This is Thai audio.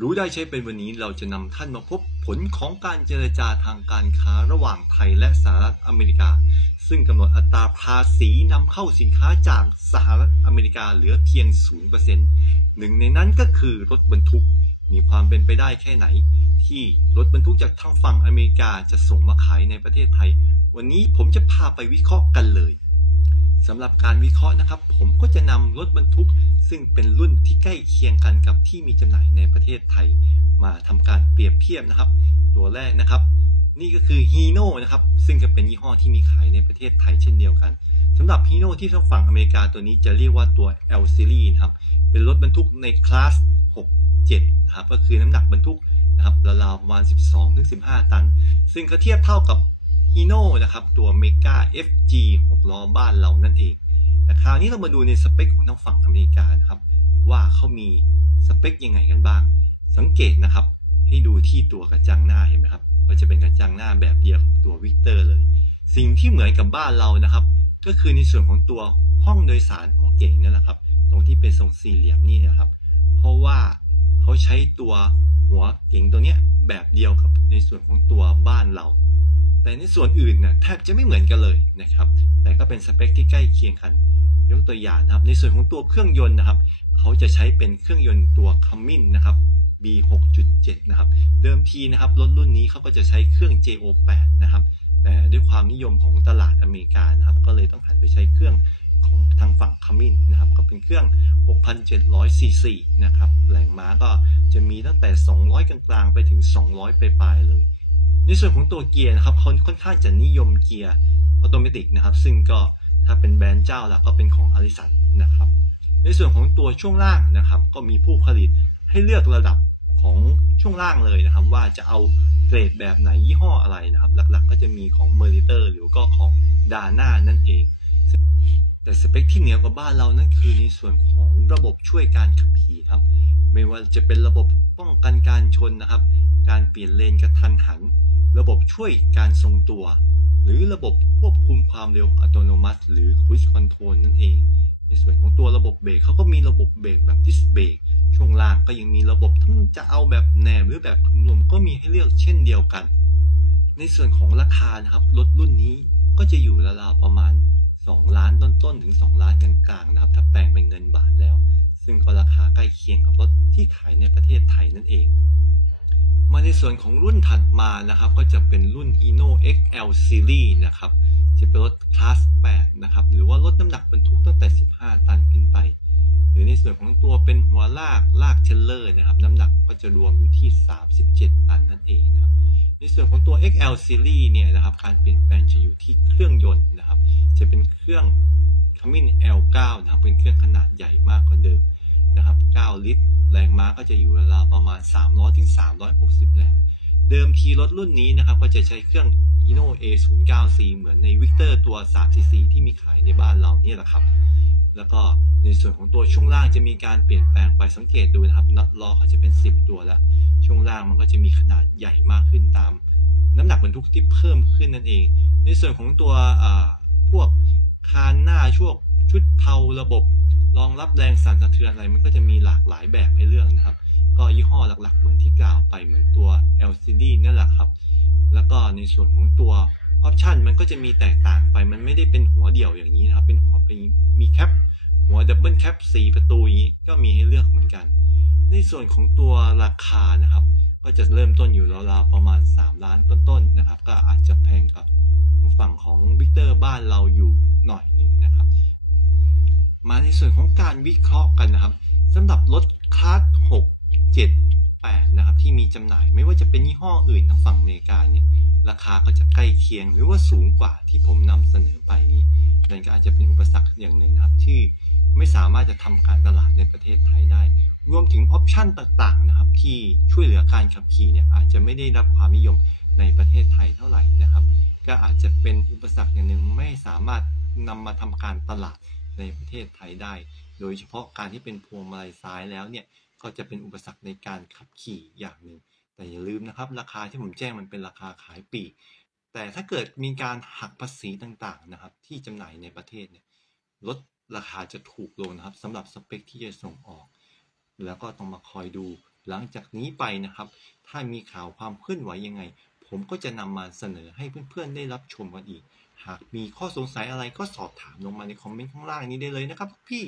รู้ได้ใช้เป็นวันนี้เราจะนำท่านมาพบผลของการเจรจาทางการค้าระหว่างไทยและสหรัฐอเมริกา ซึ่งกำหนดอัตราภาษีนำเข้าสินค้าจากสหรัฐอเมริกาเหลือเพียง 0%หนึ่งในนั้นก็คือรถบรรทุก มีความเป็นไปได้แค่ไหน ที่รถบรรทุกจากทางฝั่งอเมริกาจะส่งมาขายในประเทศไทย วันนี้ผมจะพาไปวิเคราะห์กันเลยสำหรับการวิเคราะห์นะครับ ผมก็จะนำรถบรรทุก ซึ่งเป็นรุ่นที่ใกล้เคียงกันกับที่มีจำหน่ายในประเทศไทย มาทำการเปรียบเทียบนะครับ ตัวแรกนะครับ นี่ก็คือ Hino นะครับ ซึ่งก็เป็นยี่ห้อที่มีขายในประเทศไทยเช่นเดียวกันสำหรับ Hino ที่ทางฝั่งอเมริกาตัวนี้จะเรียกว่าตัว L Series นะครับ เป็นรถบรรทุกในคลาส 6 7 นะครับ ก็คือน้ำหนักบรรทุกนะครับราวๆประมาณ 12-15 ตัน ซึ่งก็เทียบเท่ากับ Hino นะครับ ตัว Mega FG 6ล้อบ้านเรานั่นเอง แต่คราวนี้เรามาดูในสเปคของทางฝั่งอเมริกานะครับ ว่าเขามีสเปคยังไงกันบ้าง สังเกตนะครับ ให้ดูที่ตัวกระจังหน้าเห็นไหมครับ ก็จะเป็นกระจังหน้าแบบเดียวกับตัววิกเตอร์เลย สิ่งที่เหมือนกับบ้านเรานะครับ ก็คือในส่วนของตัวห้องโดยสารหัวเก่งนั่นแหละครับ ตรงที่เป็นทรงสี่เหลี่ยมนี่นะครับ เพราะว่าเขาใช้ตัวหัวเก่งตัวเนี้ยแบบเดียวกับในส่วนของตัวบ้านเรา แต่ในส่วนอื่นนะแทบจะไม่เหมือนกันเลยนะครับ แต่ก็เป็นสเปคที่ใกล้เคียงกัน ยกตัวอย่างนะครับ ในส่วนของตัวเครื่องยนต์นะครับ เขาจะใช้เป็นเครื่องยนต์ตัว Cummins นะครับ B 6.7นะครับ เดิมทีนะครับรถรุ่นนี้เขาก็จะใช้เครื่อง JO8 นะครับ แต่ด้วยความนิยมของตลาดอเมริกานะครับ ก็เลยต้องหันไปใช้เครื่องของทางฝั่ง Cummins นะครับ ก็เป็นเครื่อง 6,700 cc นะครับ แรงม้าก็จะมีตั้งแต่ 200 กลางๆ ไปถึง 200ปลายๆเลย ในส่วนของตัวเกียร์นะครับเขาค่อนข้างจะนิยมเกียร์ออโตเมติกนะครับ ซึ่งก็ ถ้าเป็นแบรนด์เจ้าหลักก็เป็นของอ r ิสันนะครับ ในส่วนของตัวช่วงล่างนะครับ ก็มีผู้ผลิตให้เลือกระดับของช่วงล่างเลยนะครับ ว่าจะเอาเกรดแบบไหนยี่ห้ออะไรนะครับ หลักๆ ก็จะมีของ m e r i t o r หรือก็ของ Dana นั่นเอง แต่สเปคที่เหนือกว่าบ้านเรานั่นคือในส่วนของระบบช่วยการขับขี่ครับ ไม่ว่าจะเป็นระบบป้องกันการชนนะครับ การเปลี่ยนเลนกระทันหัน ระบบช่วยการทรงตัว หรือระบบควบคุมความเร็วอัตโนมัติ หรือ Cruise Control นั่นเอง ในส่วนของตัวระบบเบรกเขาก็มีระบบเบรกแบบดิสเบรกช่วงล่างก็ยังมีระบบทั้งจะเอาแบบแหนบหรือแบบถุงลมก็มีให้เลือกเช่นเดียวกัน ในส่วนของราคานะครับรถรุ่นนี้ก็จะอยู่ราวๆประมาณ 2 ล้านต้นๆถึง 2 ล้านกลางๆนะครับถ้าแปลงเป็นเงินบาทแล้ว ซึ่งก็ราคาใกล้เคียงกับรถที่ขายในประเทศไทยนั่นเอง ในส่วนของรุ่นถัดมานะครับ ก็จะเป็นรุ่น Hino XL Series นะครับ จะเป็นรถคลาส 8 นะครับ หรือว่ารถน้ำหนักบรรทุกตั้งแต่ 15 ตันขึ้นไป หรือในส่วนของตัวเป็นหัวลากลากเทรลเลอร์นะครับ น้ำหนักก็จะรวมอยู่ที่ 37 ตันนั่นเองนะครับ ในส่วนของตัว XL Series เนี่ยนะครับ การเปลี่ยนแปลงจะอยู่ที่เครื่องยนต์นะครับ จะเป็นเครื่อง Cummins L9 นะครับ เป็นเครื่องขนาดใหญ่มากกว่าเดิม นะครับ 9 ลิตร แรงม้าก็จะอยู่ราวประมาณ 300ถึง360 แรง เดิมทีรถรุ่นนี้นะครับ ก็จะใช้เครื่อง Hino A09C เหมือนใน Victor ตัว 344 ที่มีขายในบ้านเราเนี่ยแหละครับ แล้วก็ในส่วนของตัวช่วงล่างจะมีการเปลี่ยนแปลงไปสังเกตดูนะครับน็อตล้อเขาจะเป็น 10 ตัวแล้ว ช่วงล่างมันก็จะมีขนาดใหญ่มากขึ้นตาม น้ำหนักบรรทุกที่เพิ่มขึ้นนั่นเอง ในส่วนของตัวพวกคานหน้าช่วงชุดเทาระบบ รองรับแรงสั่นสะเทือนอะไรมันก็จะมีหลากหลายแบบให้เลือกนะครับ ก็ยี่ห้อหลักๆ เหมือนที่กล่าวไปเหมือนตัว LCD นั่นแหละครับ แล้วก็ในส่วนของตัวออปชันมันก็จะมีแตกต่างไปมันไม่ได้เป็นหัวเดี่ยวอย่างนี้นะครับ เป็นหัวเป็นมีแคปหัวดับเบิลแคปสี่ประตูอย่างนี้ก็มีให้เลือกเหมือนกัน ในส่วนของตัวราคานะครับ ก็จะเริ่มต้นอยู่ราวๆประมาณ 3 ล้านต้นๆนะครับ ก็อาจจะแพงกับฝั่งของวิกเตอร์บ้านเราอยู่ ในส่วนของการวิเคราะห์กันนะครับสำหรับรถคลาส6 7 8นะครับที่มีจำหน่ายไม่ว่าจะเป็นยี่ห้ออื่นทางฝั่งอเมริกาเนี่ยราคาก็จะใกล้เคียงหรือว่าสูงกว่าที่ผมนำเสนอไปนี้นั่นก็อาจจะเป็นอุปสรรคอย่างหนึ่งนะครับ ที่ไม่สามารถจะทำการตลาดในประเทศไทยได้ รวมถึงออปชันต่างๆนะครับ ที่ช่วยเหลือการขับขี่เนี่ยอาจจะไม่ได้รับความนิยมในประเทศไทยเท่าไหร่นะครับ ก็อาจจะเป็นอุปสรรคอย่างหนึ่งไม่สามารถนำมาทำการตลาด ในประเทศไทยได้ โดยเฉพาะการที่เป็นพวงมาลัยซ้ายแล้วเนี่ยก็จะเป็นอุปสรรคในการขับขี่อย่างหนึ่ง แต่อย่าลืมนะครับ ราคาที่ผมแจ้งมันเป็นราคาขายปีแต่ถ้าเกิดมีการหักภาษีต่างๆนะครับ ที่จำหน่ายในประเทศเนี่ยลดราคาจะถูกลงนะครับสำหรับสเปคที่จะส่งออก แล้วก็ต้องมาคอยดูหลังจากนี้ไปนะครับ ถ้ามีข่าวความเคลื่อนไหวยังไง ผมก็จะนำมาเสนอให้เพื่อนๆได้รับชมกันอีก หากมีข้อสงสัยอะไรก็สอบถามลงมาในคอมเมนต์ข้างล่างนี้ได้เลยนะครับพี่